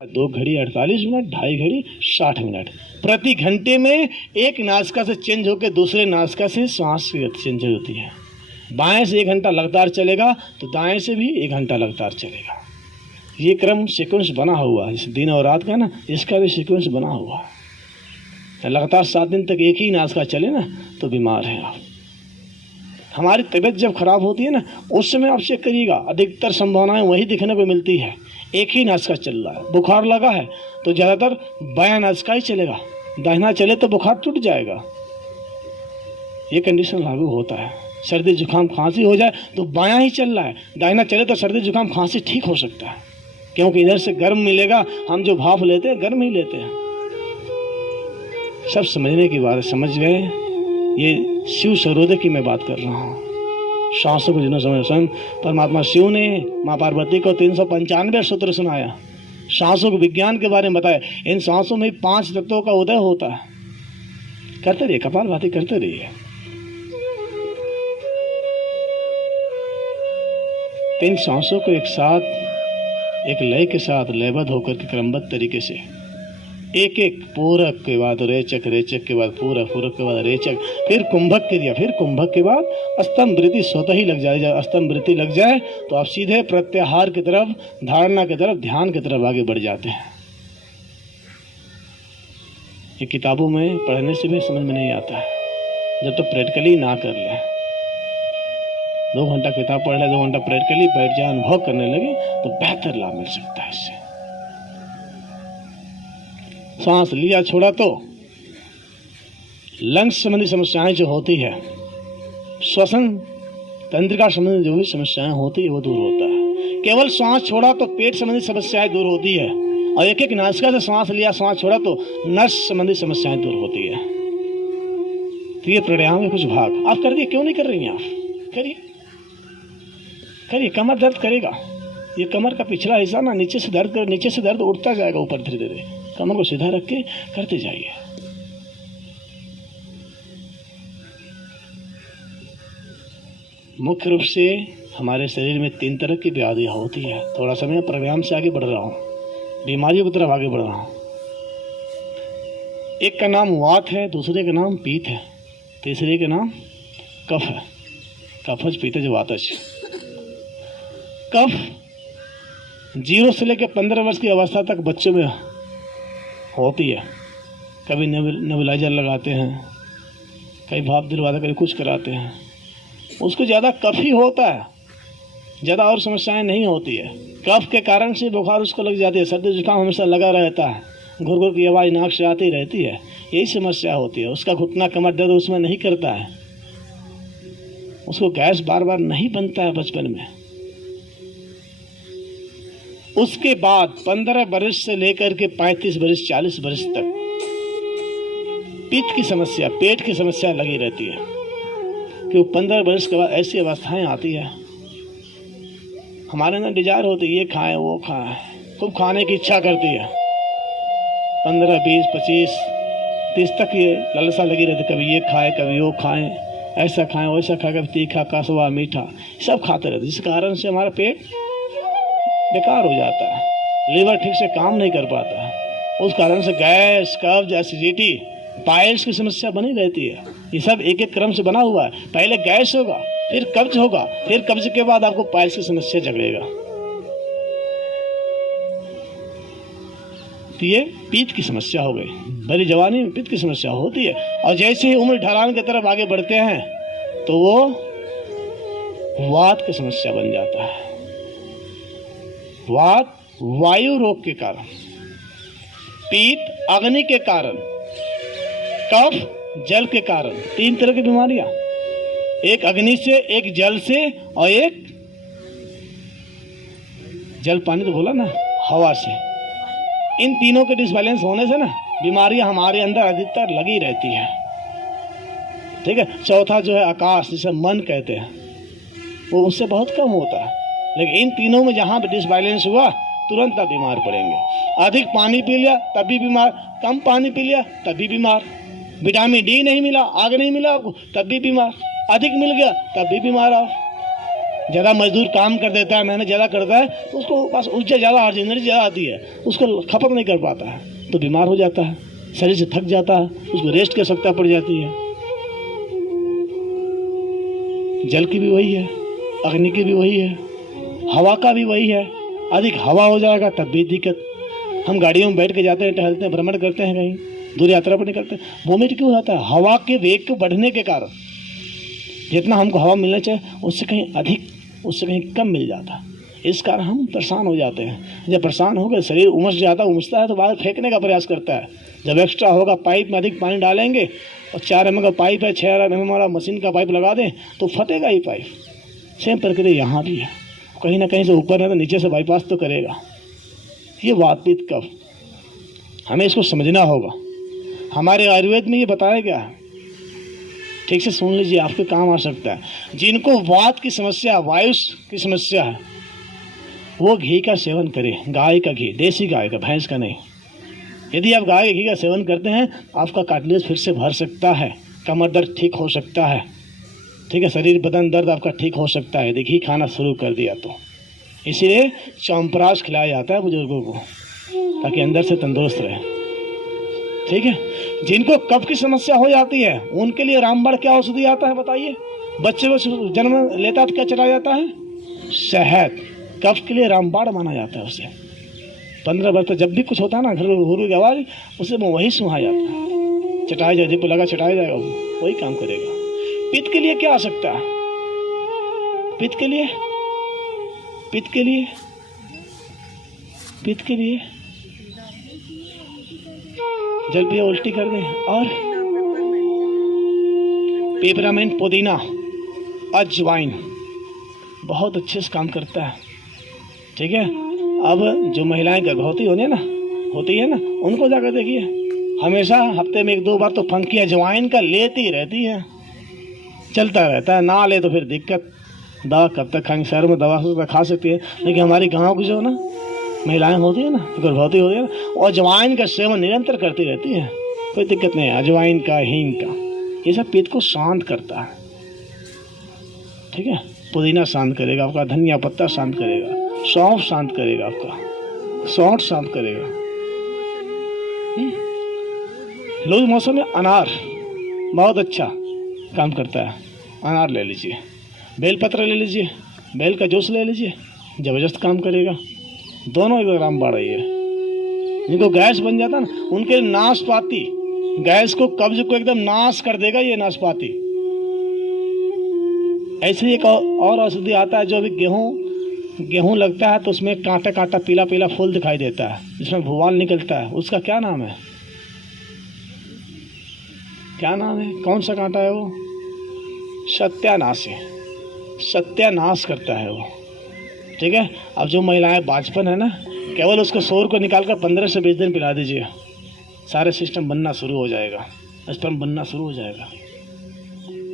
2 घड़ी 48 मिनट, 2.5 घड़ी 60 मिनट। प्रति घंटे में एक नासिका से चेंज होकर दूसरे नासिका से श्वास की गति चेंज होती है। बाएं से 1 घंटा लगातार चलेगा तो दाएं से भी 1 घंटा लगातार चलेगा। ये क्रम सीक्वेंस बना हुआ है, जैसे दिन और रात का ना, इसका भी सीक्वेंस बना हुआ है। लगातार 7 दिन तक एक ही नासिका चले ना तो बीमार है आप। हमारी तबीयत जब खराब होती है ना, उस समय आप चेक करिएगा, अधिकतर संभावनाएं वही दिखने को मिलती है। एक ही नासिका चल रहा है, बुखार लगा है तो ज़्यादातर बायां नासिका ही चलेगा, दाहिना चले तो बुखार टूट जाएगा। ये कंडीशन लागू होता है। सर्दी जुकाम खांसी हो जाए तो बायां ही चल रहा है, दाहिना चले तो सर्दी जुकाम खांसी ठीक हो सकता है, क्योंकि इधर से गर्म मिलेगा। हम जो भाप लेते हैं गर्म ही लेते हैं। सब समझने की बात है, समझ गए। ये शिव सर्वोदय की मैं बात कर रहा हूँ। शास्त्र को जिन्होंने समझ, स्वयं परमात्मा शिव ने माँ पार्वती को 395 सूत्र सुनाया, सांसों को विज्ञान के बारे में बताया। इन सांसों में 5 तत्वों का उदय होता है। करते रहिए, कपालभाति करते रहिए। 3 सांसों को एक साथ, एक लय के साथ लयबद्ध होकर के क्रमबद्ध तरीके से एक एक पूरक के बाद रेचक, रेचक के बाद पूरक, पूरक के बाद रेचक, फिर कुंभक के दिया, फिर कुंभक के बाद स्तंभ वृत्ति स्वतः ही लग जाए। जब स्तंभ वृत्ति लग जाए तो आप सीधे प्रत्याहार की तरफ, धारणा की तरफ, ध्यान की तरफ आगे बढ़ जाते हैं। ये किताबों में पढ़ने से भी समझ में नहीं आता है, जब तक प्रैक्टिकली ना कर ले। 2 घंटा किताब पढ़ ले, 2 घंटा प्रैक्टिकली बैठ जाए, अनुभव करने लगे तो बेहतर लाभ मिल सकता है इससे। सांस लिया छोड़ा तो लंग्स संबंधी समस्याएं जो होती है, श्वसन तंत्रिका संबंधी जो भी समस्याएं होती है वो दूर होता है। केवल सांस छोड़ा तो पेट संबंधी समस्याएं दूर होती है, और एक एक नासिका से सांस लिया, सांस छोड़ा तो नस संबंधी समस्याएं दूर होती है। तो ये प्राणायाम के कुछ भाग आप कर दिए, क्यों नहीं कर रही हैं आप? करिए करिए। कमर दर्द करेगा, ये कमर का पिछला हिस्सा ना नीचे से दर्द उठता जाएगा ऊपर, धीरे धीरे कमर को सीधा रख के करते जाइए। मुख्य रूप से हमारे शरीर में 3 तरह की व्याधियां होती है। थोड़ा सा मैं प्राणायाम से आगे बढ़ रहा हूँ, बीमारियों की तरफ आगे बढ़ रहा हूँ। एक का नाम वात है, दूसरे का नाम पीत है, तीसरे का नाम कफ है। कफज, पीतज, वातज। कफ 0 से लेकर 15 वर्ष की अवस्था तक बच्चों में होती है। कभी नेबुलाइजर लगाते हैं, कभी भाप दिलवाते, कभी कुछ कराते हैं। उसको ज़्यादा कफ ही होता है, ज़्यादा और समस्याएं नहीं होती है। कफ के कारण से बुखार उसको लग जाती है, सर्दी जुकाम हमेशा लगा रहता है, घुर घुर की आवाज़ नाक से आती रहती है, यही समस्या होती है। उसका घुटना कमर दर्द उसमें नहीं करता है, उसको गैस बार बार नहीं बनता है बचपन में। उसके बाद 15 वर्ष से लेकर के 35 वर्ष 40 वर्ष तक पित्त की समस्या, पेट की समस्या लगी रहती है, क्योंकि 15 वर्ष के बाद ऐसी अवस्थाएं आती है हमारे अंदर डिजायर होती है, ये खाएं वो खाएं, खूब खाने की इच्छा करती है। 15, 20, 25, 30 तक ये लालसा लगी रहती है, कभी ये खाए, कभी वो खाएं, ऐसा खाएं वैसा खाएं, कभी तीखा, कसवा, मीठा, सब खाते रहते, जिस कारण से हमारा पेट बेकार हो जाता है, लीवर ठीक से काम नहीं कर पाता है। उस कारण से गैस, कब्ज, एसिडिटी, पाइल्स की समस्या बनी रहती है। ये सब एक एक क्रम से बना हुआ है। पहले गैस होगा, फिर कब्ज होगा, फिर कब्ज के बाद आपको पाइल्स की समस्या झगड़ेगा। तो ये पीत की समस्या हो गई। बड़ी जवानी में पीत की समस्या होती है, और जैसे ही उम्र ढलान की तरफ आगे बढ़ते हैं तो वो वात की समस्या बन जाता है। वात वायु रोग के कारण, पीत अग्नि के कारण, कफ जल के कारण। 3 तरह की बीमारियां, एक अग्नि से, एक जल से, और एक जल पानी तो बोला ना, हवा से। इन तीनों के डिसबैलेंस होने से ना बीमारियां हमारे अंदर अधिकतर लगी रहती है। ठीक है। चौथा जो है आकाश, जिसे मन कहते हैं, वो उससे बहुत कम होता है। लेकिन इन तीनों में जहाँ भी डिसबैलेंस हुआ तुरंत आप बीमार पड़ेंगे। अधिक पानी पी लिया तब भी बीमार, कम पानी पी लिया तब भी बीमार, विटामिन डी नहीं मिला, आग नहीं मिला आपको तब भी बीमार, अधिक मिल गया तब भी बीमार आप। ज़्यादा मजदूर काम कर देता है, मेहनत ज़्यादा करता है, तो उसको बस ऊर्जा ज़्यादा, एनर्जी ज़्यादा आती है, उसको खपत नहीं कर पाता है, तो बीमार हो जाता है, शरीर से थक जाता है, उसको रेस्ट की आवश्यकता पड़ जाती है। जल की भी वही है, अग्नि की भी वही है, हवा का भी वही है। अधिक हवा हो जाएगा तब भी दिक्कत। हम गाड़ियों में बैठ के जाते हैं, टहलते हैं, भ्रमण करते हैं, कहीं दूर यात्रा पर निकलते हैं, वोमिट क्यों होता है? हवा के वेग के बढ़ने के कारण। जितना हमको हवा मिलना चाहिए उससे कहीं अधिक, उससे कहीं कम मिल जाता, इस कारण हम परेशान हो जाते हैं। जब परेशान हो गए, शरीर उमसता है तो बाहर फेंकने का प्रयास करता है। जब एक्स्ट्रा होगा, पाइप में अधिक पानी डालेंगे और 4 mm का पाइप है, 6 mm वाला मशीन का पाइप लगा दें तो फटेगा ही पाइप। सेम प्रक्रिया यहाँ भी है, कहीं ना कहीं से ऊपर है तो नीचे से बाईपास तो करेगा। ये वातपित्त कफ, हमें इसको समझना होगा। हमारे आयुर्वेद में ये बताया गया है, ठीक से सुन लीजिए, आपके काम आ सकता है। जिनको वात की समस्या, वायु की समस्या है, वो घी का सेवन करें, गाय का घी, देसी गाय का, भैंस का नहीं। यदि आप गाय के घी का सेवन करते हैं, आपका कार्टिलेज फिर से भर सकता है, कमर दर्द ठीक हो सकता है, ठीक है, शरीर बदन दर्द आपका ठीक हो सकता है, घी खाना शुरू कर दिया तो। इसीलिए च्यवनप्राश खिलाया जाता है बुजुर्गों को, ताकि अंदर से तंदुरुस्त रहे, ठीक है। जिनको कफ की समस्या हो जाती है, उनके लिए रामबाण क्या औषधि आता है बताइए? बच्चे को जन्म लेता तो क्या चला जाता है? शहद। कफ के लिए रामबाण माना जाता है उसे। 15 वर्ष जब भी कुछ होता है ना, घर में घुरू की आवाज़, उसे वही सुहा जाता है, चटाया जाए, जिप लगा चटाया जाएगा, वही काम करेगा। पित्त के लिए क्या आ सकता है? पित्त के लिए, पित्त के लिए, पित्त के लिए जल पिए, उल्टी कर दें। और पेपरामेंट, पुदीना, अजवाइन बहुत अच्छे से काम करता है, ठीक है। अब जो महिलाएं गर्भवती होती है ना, उनको जाकर देखिए, हमेशा हफ्ते में 1-2 बार तो फंकी अजवाइन का लेती रहती है, चलता रहता है। ना ले तो फिर दिक्कत, दवा कब तक खाएंगे? शहर में दवा खा सकती है, लेकिन हमारी गाँव की जो ना महिलाएं होती है ना, गर्भवती होती है ना, और अजवाइन का सेवन निरंतर करती रहती है, कोई दिक्कत नहीं है। अजवाइन का, हींग का, ये सब पेट को शांत करता है, ठीक है। पुदीना शांत करेगा आपका, धनिया पत्ता शांत करेगा, सौंफ शांत करेगा आपका, सौंठ शांत करेगा। लूज मौसम में अनार बहुत अच्छा काम करता है, अनार ले लीजिए, बेलपत्र ले लीजिए, बेल का जूस ले लीजिए, जबरदस्त काम करेगा। दोनों एक रामबाण है। जिनको गैस बन जाता ना, उनके नाशपाती, गैस को, कब्ज को एकदम नाश कर देगा ये नाशपाती। ऐसे एक और औषधि आता है, जो अभी गेहूं लगता है तो उसमें कांटा कांटा पीला पीला फूल दिखाई देता है, जिसमें भुवाल निकलता है, उसका क्या नाम है? क्या नाम है? कौन सा कांटा है वो? सत्यानाश है, सत्यानाश करता है वो, ठीक है। अब जो महिलाएं बाजपन है ना, केवल उसको शोर को निकालकर 15 से 20 दिन पिला दीजिए, सारे सिस्टम बनना शुरू हो जाएगा, स्पर्म बनना शुरू हो जाएगा।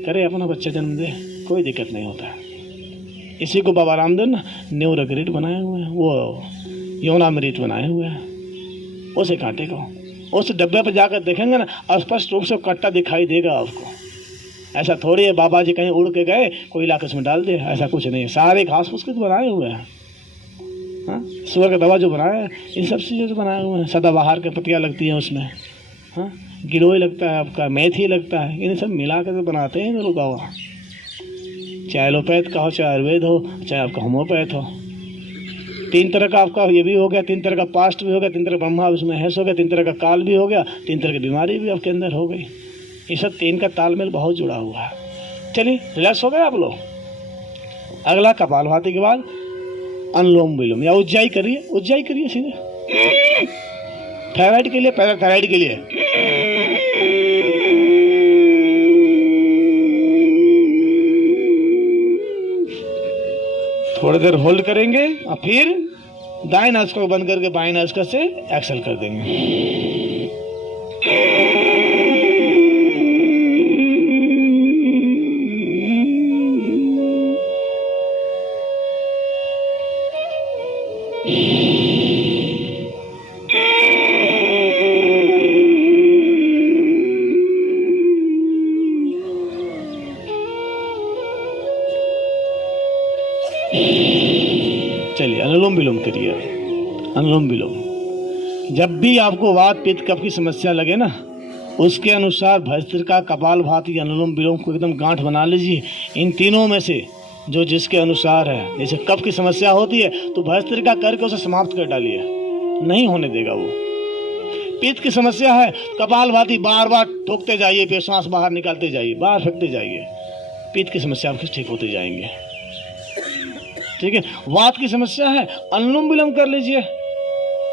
करे अपना बच्चा जन्म दे, कोई दिक्कत नहीं होता है। इसी को बाबा रामदेव ना न्यूरोग्रिड बनाए हुए हैं, वो यौनामृत बनाए हुए हैं। उसे कांटे को, उस डब्बे पर जाकर देखेंगे ना, स्पष्ट रूप से कट्टा दिखाई देगा आपको। ऐसा थोड़ी है बाबा जी कहीं उड़ के गए, कोई इलाके उसमें डाल दे, ऐसा कुछ नहीं है। सारे घास फूस के तो बनाए हुए हैं, हाँ, सुअर का दवा जो बनाया है, इन सब चीज़ें जो बनाए हुए हैं। सदाबहार के पत्तियाँ लगती हैं उसमें, हाँ, गिलोय लगता है आपका, मेथी लगता है, इन सब मिला कर बनाते हैं लोग दवा। चाहे एलोपैथ का हो, चाहे आयुर्वेद हो, चाहे आपका होम्योपैथ हो। 3 तरह का आपका ये भी हो गया, 3 तरह का पास्ट भी हो गया, 3 तरह का ब्रह्मा उसमें हैस हो गया, 3 तरह का काल भी हो गया, 3 तरह की बीमारी भी आपके अंदर हो गई। ये सब 3 का तालमेल बहुत जुड़ा हुआ है। चलिए, रिलैक्स हो गए आप लोग। अगला कपालभाति के बाद अनुलोम विलोम या उज्जाई करिए, उज्जाई करिए सीधे। थायराइड के लिए, पैराथायराइड के लिए थोड़ी देर होल्ड करेंगे और फिर दाएं नासिका को बंद करके बाएं नासिका से एक्सहेल कर देंगे। अनुलोम विलोम करिए। अनुलोम विलोम जब भी आपको वात पित्त कफ की समस्या लगे ना, उसके अनुसार भस्त्रिका, कपालभाति, अनुलोम विलोम को एकदम गांठ बना लीजिए। इन तीनों में से जो जिसके अनुसार है, जैसे कफ की समस्या होती है तो भस्त्रिका करके उसे समाप्त कर डालिए, नहीं होने देगा वो। पित्त की समस्या है, कपालभाति बार बार ठोकते जाइए, फिर सांस बाहर निकालते जाइए, बाहर फेंकते जाइए, पित्त की समस्या आपके ठीक होते जाएंगे। ठीक है। वात की समस्या है, अनुलोम विलोम कर लीजिए।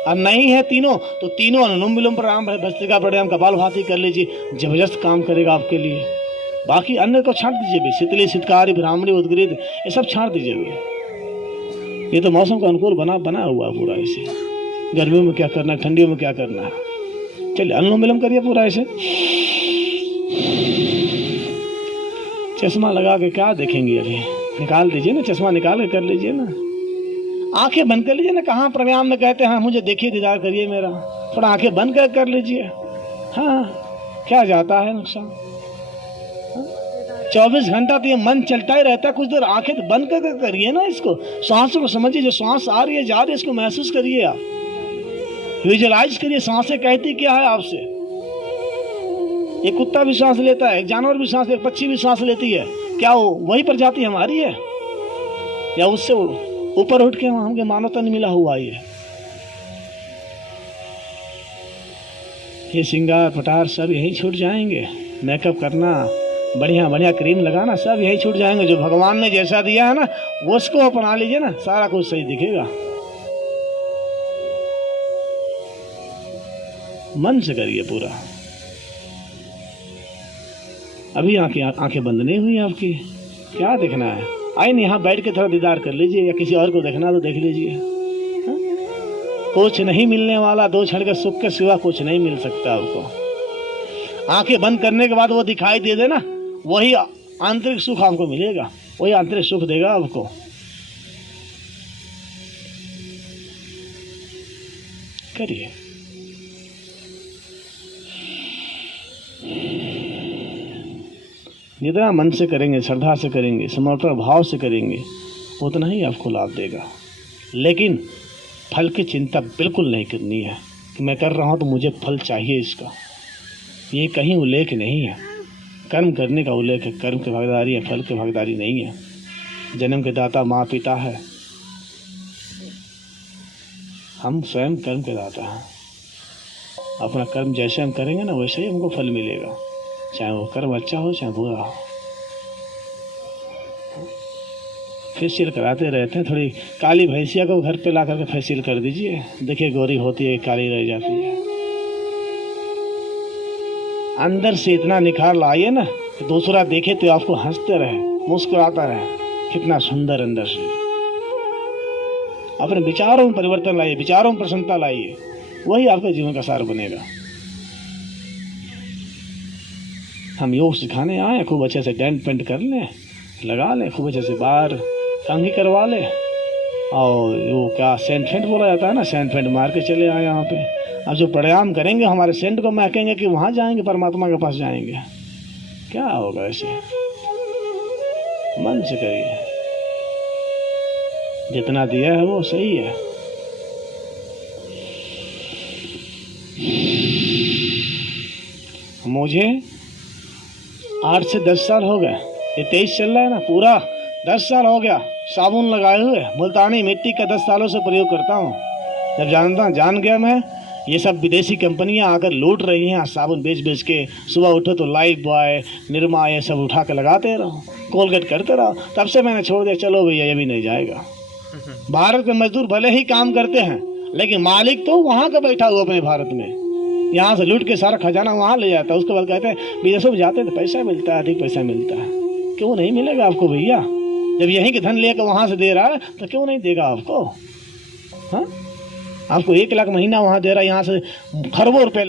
और नहीं है तीनों तो तीनों अनुलोम विलोम प्राणायाम, भस्त्रिका प्राणायाम, कपालभाति कर लीजिए, जबरदस्त काम करेगा आपके लिए। बाकी अन्य को छांट दीजिए भी, शीतली, शीतकारी, ब्राह्मणी, उद्गीत, ये सब छांट दीजिए भी। ये तो मौसम का अनुकूल बना हुआ पूरा ऐसे। गर्मियों में क्या करना है, ठंडियों में क्या करना है। चलिए अनुलोम विलोम करिए पूरा ऐसे। चश्मा लगा के क्या देखेंगे, अभी निकाल दीजिए ना, चश्मा निकाल के कर लीजिए ना, आंखें बंद कर लीजिए ना। कहाँ प्राणायाम में कहते हैं हाँ मुझे देखिए, दीदार करिए मेरा, थोड़ा आंखें बंद कर लीजिए। हाँ क्या जाता है नुकसान। 24 घंटा तो ये मन चलता ही रहता है, कुछ देर आंखें तो बंद कर करिए ना। इसको सांस को समझिए, जो सांस आ रही है जा रही है इसको महसूस करिए, आप विजुअलाइज करिए सांसें कहती क्या है आपसे। एक कुत्ता भी सांस लेता है, एक जानवर भी सांस, एक पक्षी भी सांस लेती है, क्या वो वही प्रजाति हमारी है या उससे ऊपर उठ के हमके मानवता नहीं मिला हुआ है। ये श्रृंगार पटार सब यही छूट जाएंगे, मेकअप करना, बढ़िया बढ़िया क्रीम लगाना, सब यही छूट जाएंगे। जो भगवान ने जैसा दिया है ना वो उसको अपना लीजिए ना, सारा कुछ सही दिखेगा। मन से करिए पूरा। अभी आंखें बंद नहीं हुई आपकी, क्या देखना है। आइए नहीं, यहाँ बैठ के थोड़ा दीदार कर लीजिए, या किसी और को देखना तो देख लीजिए। कुछ नहीं मिलने वाला, 2 क्षण के सुख के सिवा कुछ नहीं मिल सकता आपको। आंखें बंद करने के बाद वो दिखाई दे देना, वही आंतरिक सुख आपको मिलेगा, वही आंतरिक सुख देगा आपको। करिए। जितना मन से करेंगे, श्रद्धा से करेंगे, समर्पण भाव से करेंगे, उतना ही आपको लाभ देगा। लेकिन फल की चिंता बिल्कुल नहीं करनी है कि मैं कर रहा हूँ तो मुझे फल चाहिए इसका। ये कहीं उल्लेख नहीं है। कर्म करने का उल्लेख है, कर्म की भागीदारी है, फल की भागीदारी नहीं है। जन्म के दाता माँ पिता है, हम स्वयं कर्म के दाता हैं। अपना कर्म जैसे हम करेंगे ना वैसे ही हमको फल मिलेगा, चाहे वो कर्म अच्छा हो चाहे बुरा हो। फेशियल कराते रहते हैं, थोड़ी काली भैंसिया को घर पे ला करके फेशियल कर दीजिए, देखिए गोरी होती है, काली रह जाती है। अंदर से इतना निखार लाइए ना कि दूसरा देखे तो आपको हंसते रहे, मुस्कुराता रहे, कितना सुंदर अंदर से। अपने विचारों में परिवर्तन लाइए, विचारों में प्रसन्नता लाइए, वही आपका जीवन का सार बनेगा। हम योग सिखाने आए, खूब अच्छे से डेंट पेंट कर लें, लगा लें, खूब अच्छे से बाहर कंघी करवा लें, और वो क्या सेंट फेंट बोला जाता है ना, सेंट फेंट मार के चले आए यहाँ पे। अब जो प्राणायाम करेंगे हमारे सेंट को महकेंगे कि वहाँ जाएंगे, परमात्मा के पास जाएंगे। क्या होगा ऐसे? मन से करिए, जितना दिया है वो सही है। मुझे 8 से 10 साल हो गए, ये 23 चल रहा है ना, पूरा 10 साल हो गया साबुन लगाए हुए। मुल्तानी मिट्टी का 10 सालों से प्रयोग करता हूँ। जब जान गया मैं ये सब विदेशी कंपनियां आकर लूट रही हैं साबुन बेच बेच के, सुबह उठो तो लाइफ बॉय, निरमा, ये सब उठा के लगाते रहो, कोलगेट करते रहो, तब से मैंने छोड़ दिया। चलो भैया ये भी नहीं जाएगा। भारत के मजदूर भले ही काम करते हैं, लेकिन मालिक तो वहाँ का बैठा हुआ अपने भारत में, यहाँ से लूट के सारा खजाना वहाँ ले जाता है। उसके बाद कहते हैं विदेशों में जाते हैं तो पैसा मिलता है, अधिक पैसा मिलता है। क्यों नहीं मिलेगा आपको भैया? जब यहीं के धन लेकर वहाँ से दे रहा है तो क्यों नहीं देगा आपको? हाँ, आपको 1 लाख महीना वहाँ दे रहा है, यहाँ से खरबों रुपए